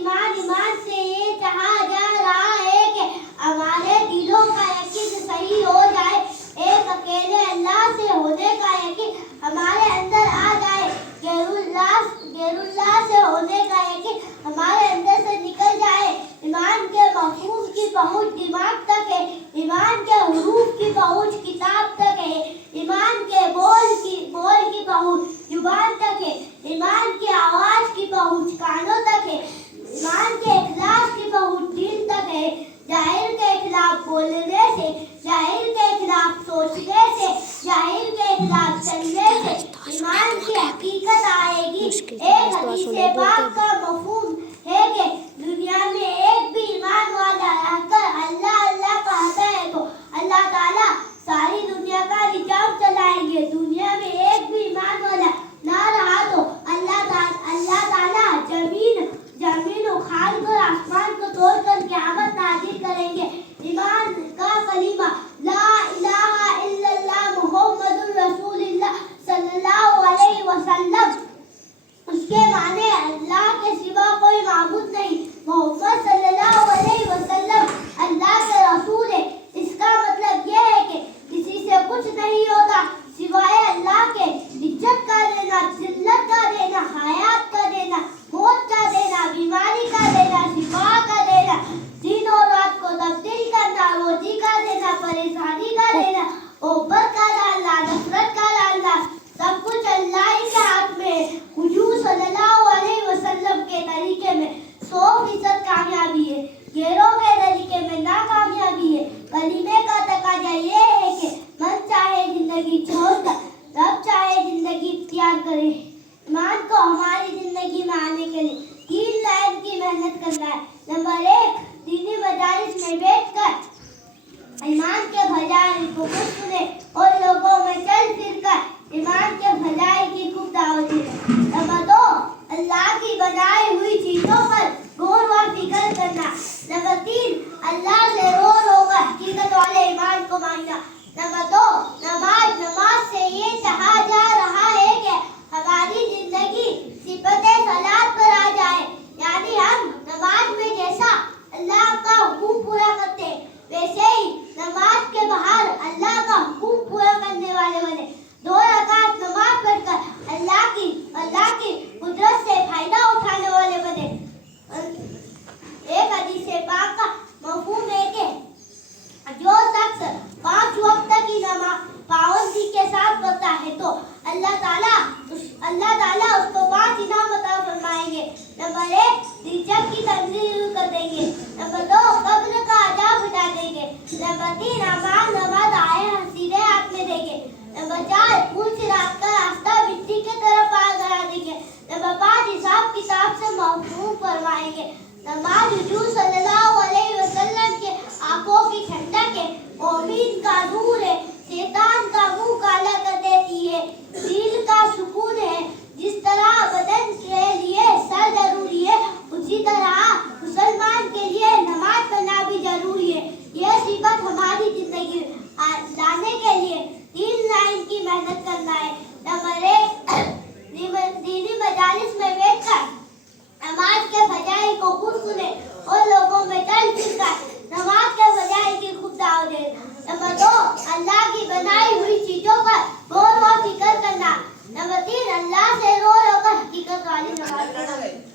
ईमान, ईमान से ये कहा जा रहा है कि हमारे दिलों का यकीन सही हो जाए, एक अकेले अल्लाह से होने का यकीन हमारे अंदर आ जाए, गैरुल्लाह से होने का यकीन हमारे अंदर से निकल जाए। ईमान के मफहूम की पहुंच दिमाग तक है, ईमान के हुरूफ की पहुंच किताब तक है, ईमान के बोल की पहुंच जुबान तक है, ईमान की आवाज की पहुंच कानों तक है, ईमान के इखलास की पहुंच दिल तक है। जाहिर के खिलाफ बोलने से, जाहिर के खिलाफ सोचने से, जाहिर के खिलाफ चलने से ईमान की हकीकत आएगी। एक हदीस पाक का मफहूम है कि दुनिया में एक भी ईमान वाला रहकर अल्लाह अल्लाह कहता है तो अल्लाह ताला सारी दुनिया का निजाम चलाएंगे। दुनिया में एक भी ईमान वाला ना रहा तो अल्लाह ताला जमीन उखाड़ कर आसमान को तोड़कर क़यामत नाज़िल करेंगे। ईमान का कलीमा ला इलाहा इल्लल्लाह मुहम्मदुर रसूलुल्लाह सल्लल्लाहु अलैहि वसल्लम, उसके माने अल्लाह के सिवा कोई माबूद नहीं, मोहम्मद सल्लल्लाहु अलैहि वसल्लम अल्लाह के रसूल है। इसका मतलब यह है कि किसी से कुछ नहीं होता सिवाय अल्लाह के। इज्जत का देना, जिल्लत का देना, हयात का देना, मौत का देना, बीमारी का देना, शिफा का देना, दिन और रात को तब्दील करना, रोजी का देना, परेशानी का देना, ऊपर का डालना, नफरत का डालना, सब कुछ अल्लाह ही के हाथ में। हुजूर सल्लल्लाहु अलैहि वसल्लम के तरीके में 100% कामयाबी है, गैरों के तरीके में नाकामयाबी है। कलीमे का तकाजा ये है कि मन चाहे जिंदगी छोड़कर रब चाहे जिंदगी इख्तियार करे। ईमान को हमारी जिंदगी में आने के लिए 3 लाइन की मेहनत करना है। नंबर 1, दीनी मजालिस में बैठकर ईमान के भलाई को खुद सुने और लोगों में चल फिर कर ईमान के भलाई की खूब दावत देना। नंबर 2, अल्लाह की बनाई हुई चीजों पर गौर व फिक्र करना। नंबर 3, अल्लाह से रो कर हकीकत वाले ईमान को मांगना। नंबर 2, नमाज से ये कहा जा रहा है कि हमारी जिंदगी सिफते सलात पर आ जाए, यानी हम नमाज में जैसा अल्लाह का हुक्म पूरा करते हैं वैसे ही नमाज के बाहर अल्लाह का हुक्म पूरा करने वाले बने। 2 रकात नमाज पढ़कर अल्लाह की कुदरत से फायदा उठाने वाले बने। एक हदीस पाक का मफहूम है कि जो शख्स 5 वक्त की नमाज पाबंदी के साथ पढ़ता है तो अल्लाह ताला उसको 5 इनाम अता फरमाएंगे। नंबर 1, रिज़्क़ की तंजील कर देंगे। नंबर 2, कब्र का अज़ाब हटा देंगे। नंबर 3, नमाज आए सीधे हाथ में देंगे। नंबर 4, फूल चिराग का रास्ता मिट्टी की तरफ पार करा देंगे। नंबर 5, हिसाब किताब से महफूज फरमाएंगे। नमाज हुजूर सल्लल्लाहु अलैहि वसल्लम के आंखों की ठंडक है, मोमिन का नूर है, शैतान का मुंह काला कर देती है, दिल का सुकून है। जिस तरह बदन के लिए सर जरूरी है उसी तरह मुसलमान के लिए नमाज पढ़ना भी जरूरी है। यह सिफत हमारी जिंदगी में लाने के लिए 3 लाइन की मेहनत करना है। नंबर 1, दीनी मजालिस में बैठकर नमाज के फजाइल को खुद सुने और लोगों में चल फिर कर नमाज के फजाइल की खूब दावत दे। नंबर 2, अल्लाह की बनाई हुई चीजों पर गौर व फिक्र करना। नंबर 3, अल्लाह से रो कर हकीकत वाली नमाज पढ़ना।